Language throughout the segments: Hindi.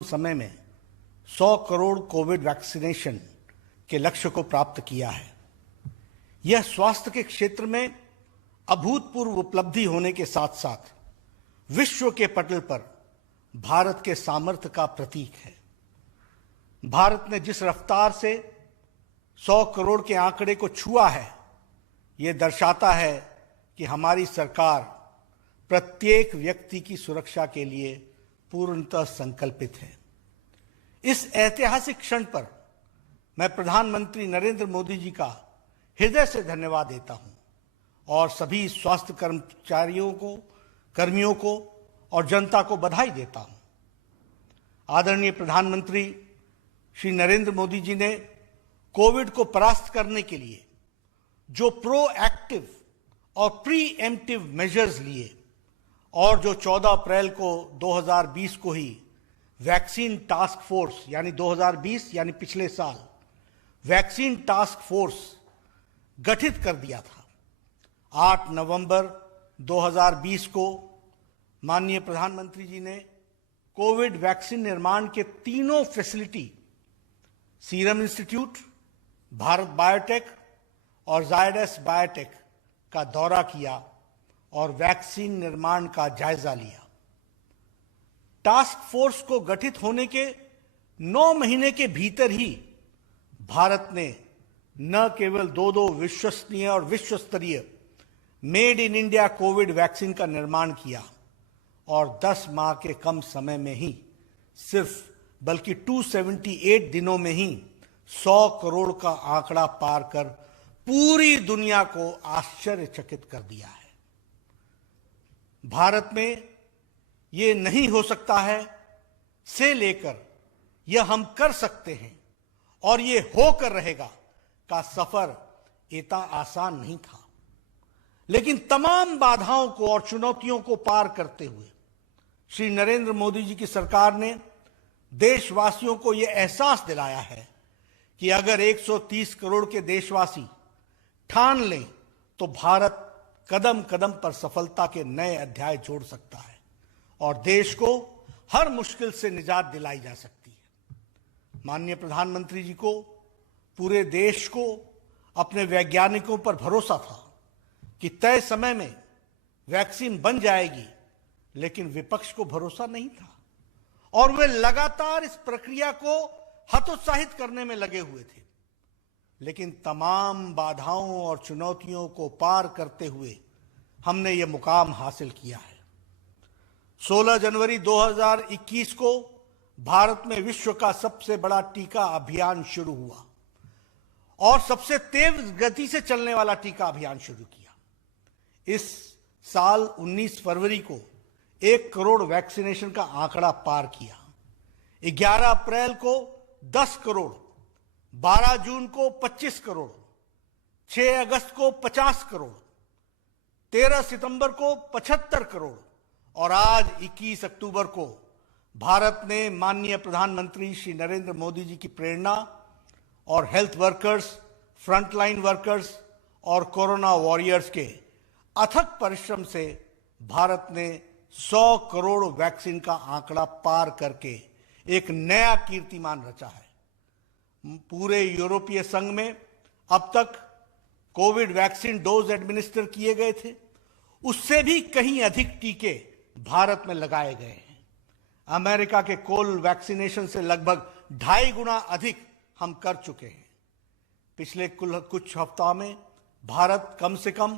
समय में 100 करोड़ कोविड वैक्सीनेशन के लक्ष्य को प्राप्त किया है। यह स्वास्थ्य के क्षेत्र में अभूतपूर्व उपलब्धि होने के साथ साथ विश्व के पटल पर भारत के सामर्थ्य का प्रतीक है। भारत ने जिस रफ्तार से 100 करोड़ के आंकड़े को छुआ है, यह दर्शाता है कि हमारी सरकार प्रत्येक व्यक्ति की सुरक्षा के लिए पूर्णतः संकल्पित है। इस ऐतिहासिक क्षण पर मैं प्रधानमंत्री नरेंद्र मोदी जी का हृदय से धन्यवाद देता हूं और सभी स्वास्थ्य कर्मियों को और जनता को बधाई देता हूं। आदरणीय प्रधानमंत्री श्री नरेंद्र मोदी जी ने कोविड को परास्त करने के लिए जो प्रोएक्टिव और प्रीएम्प्टिव मेजर्स लिए और जो 14 अप्रैल को 2020 को ही वैक्सीन टास्क फोर्स यानी 2020 यानी पिछले साल वैक्सीन टास्क फोर्स गठित कर दिया था। 8 नवंबर 2020 को माननीय प्रधानमंत्री जी ने कोविड वैक्सीन निर्माण के तीनों facility serum institute, Bharat biotech और जायडस बायोटेक का दौरा किया और वैक्सीन निर्माण का जायजा लिया। टास्क फोर्स को गठित होने के 9 महीने के भीतर ही भारत ने न केवल दो विश्वसनीय और विश्वस्तरीय made in India Covid vaccine का निर्माण किया और 10 माह के कम समय में ही बल्कि 278 दिनों में ही 100 करोड़ का आंकड़ा पार कर पूरी दुनिया को आश्चर्यचकित कर दिया है। भारत में ये नहीं हो सकता है से लेकर यह हम कर सकते हैं और ये होकर रहेगा का सफर इतना आसान नहीं था, लेकिन तमाम बाधाओं को और चुनौतियों को पार करते हुए श्री नरेंद्र मोदी जी की सरकार ने देशवासियों को यह एहसास दिलाया है कि अगर 130 करोड़ के देशवासी ठान लें तो भारत कदम कदम पर सफलता के नए अध्याय जोड़ सकता है और देश को हर मुश्किल से निजात दिलाई जा सकती है। माननीय प्रधानमंत्री जी को पूरे देश को अपने वैज्ञानिकों पर भरोसा था कि तय समय में वैक्सीन बन जाएगी, लेकिन विपक्ष को भरोसा नहीं था और वे लगातार इस प्रक्रिया को हतोत्साहित करने में लगे हुए थे। लेकिन तमाम बाधाओं और चुनौतियों को पार करते हुए हमने ये मुकाम हासिल किया है। 16 जनवरी 2021 को भारत में विश्व का सबसे बड़ा टीका अभियान शुरू हुआ और सबसे तेज गति से चलने वाला टीका अभियान शुरू किया। इस साल 19 फरवरी को 1 करोड़ वैक्सीनेशन का आंकड़ा पार किया। 11 अप्रैल को 10 करोड़, 12 जून को 25 करोड़, 6 अगस्त को 50 करोड़, 13 सितंबर को 75 करोड़ और आज 21 अक्टूबर को भारत ने माननीय प्रधानमंत्री श्री नरेंद्र मोदी जी की प्रेरणा और हेल्थ वर्कर्स, फ्रंटलाइन वर्कर्स और कोरोना वॉरियर्स के अथक परिश्रम से भारत ने 100 करोड़ वैक्सीन का आंकड़ा पार करके एक नया कीर्तिमान रचा है। पूरे यूरोपीय संघ में अब तक कोविड वैक्सीन डोज एडमिनिस्टर किए गए थे, उससे भी कहीं अधिक टीके भारत में लगाए गए हैं। अमेरिका के कोल वैक्सीनेशन से लगभग 2.5 गुना अधिक हम कर चुके हैं। पिछले कुछ हफ्तों में भारत कम से कम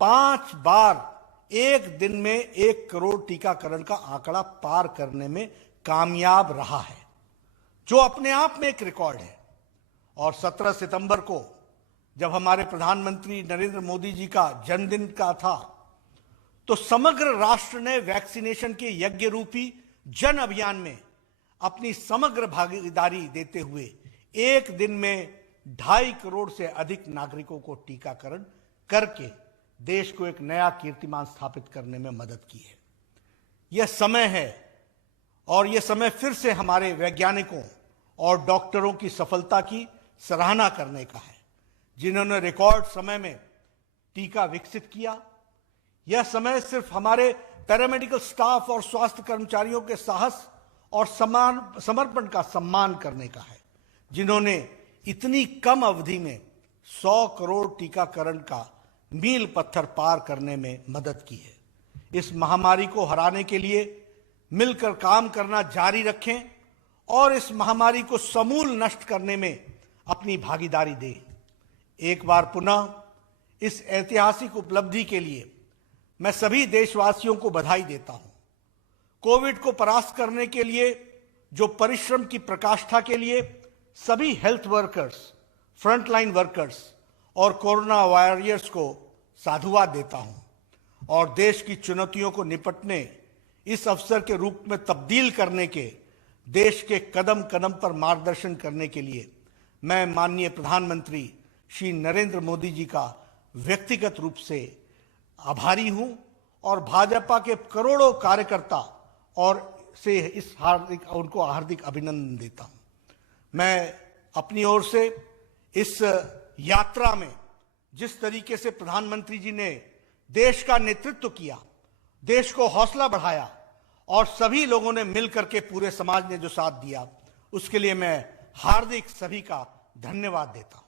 5 बार एक दिन में 1 करोड़ टीकाकरण का आंकड़ा पार करने में कामयाब रहा है, जो अपने आप में एक रिकॉर्ड है। और 17 सितंबर को जब हमारे प्रधानमंत्री नरेंद्र मोदी जी का जन्मदिन का था, तो समग्र राष्ट्र ने वैक्सीनेशन के यज्ञ रूपी जन अभियान में अपनी समग्र भागीदारी देते हुए एक दिन में 2.5 करोड़ से अधिक नागरिकों को टीकाकरण करके देश को एक नया कीर्तिमान स्थापित करने में मदद की है। यह समय है और यह समय फिर से हमारे वैज्ञानिकों और डॉक्टरों की सफलता की सराहना करने का है, जिन्होंने रिकॉर्ड समय में टीका विकसित किया। यह समय सिर्फ हमारे पैरामेडिकल स्टाफ और स्वास्थ्य कर्मचारियों के साहस और समर्पण का सम्मान करने का है, जिन्होंने इतनी कम अवधि में 100 करोड़ टीकाकरण का मील पत्थर पार करने में मदद की है। इस महामारी को हराने के लिए मिलकर काम करना जारी रखें और इस महामारी को समूल नष्ट करने में अपनी भागीदारी दें। एक बार पुनः इस ऐतिहासिक उपलब्धि के लिए मैं सभी देशवासियों को बधाई देता हूं। कोविड को परास्त करने के लिए जो परिश्रम की प्रकाष्ठा के लिए सभी हेल्थ वर्कर्स, फ्रंटलाइन वर्कर्स और कोरोना वॉरियर्स को साधुवाद देता हूं और देश की चुनौतियों को निपटने इस अवसर के रूप में तब्दील करने के देश के कदम कदम पर मार्गदर्शन करने के लिए मैं माननीय प्रधानमंत्री श्री नरेंद्र मोदी जी का व्यक्तिगत रूप से आभारी हूं और भाजपा के करोड़ों कार्यकर्ता और से उनको हार्दिक अभिनंदन देता हूं। मैं अपनी ओर से इस यात्रा में जिस तरीके से प्रधानमंत्री जी ने देश का नेतृत्व किया, देश को हौसला बढ़ाया और सभी लोगों ने मिलकर के पूरे समाज ने जो साथ दिया, उसके लिए मैं हार्दिक सभी का धन्यवाद देता हूं।